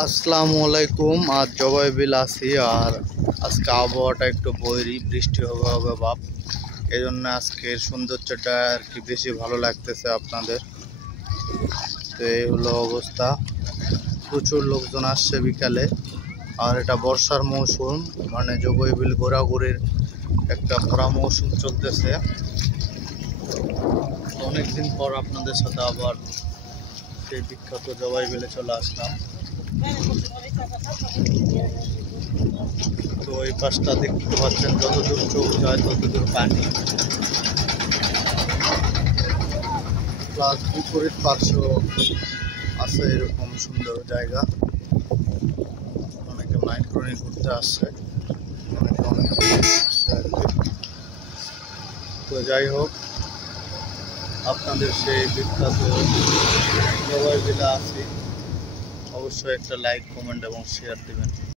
আসসালামু আলাইকুম। আজ জবাই বিল আছি আর আজকে আবহাওয়াটা একটু বৈরী, বৃষ্টি হবে হবে ভাব। এই জন্য আজকের সৌন্দর্যটা আর কি বেশি ভালো লাগতেছে আপনাদের। তো এই হলো অবস্থা, প্রচুর লোকজন আসছে বিকালে। আর এটা বর্ষার মৌসুম, মানে জবাই বিল ঘোরাঘুরির একটা ভরা মৌসুম চলতেছে। অনেকদিন পর আপনাদের সাথে আবার সেই বিখ্যাত জবাই বিলে চলে আসলাম। তো এই পাশটা দেখতে পাচ্ছেন, যতদূর চোখ যায় ততদূর পানি, প্লাস বিপরীত পার্শ্ব আছে এরকম সুন্দর জায়গা। অনেকে মাইক্রোনি ঘুরতে আসছে, অনেকে অনেক আসছে আর কি। তো যাই হোক, আপনাদের সেই বিখ্যাত জবাই বিলে আছি, অবশ্যই একটা লাইক, কমেন্ট এবং শেয়ার দিবেন।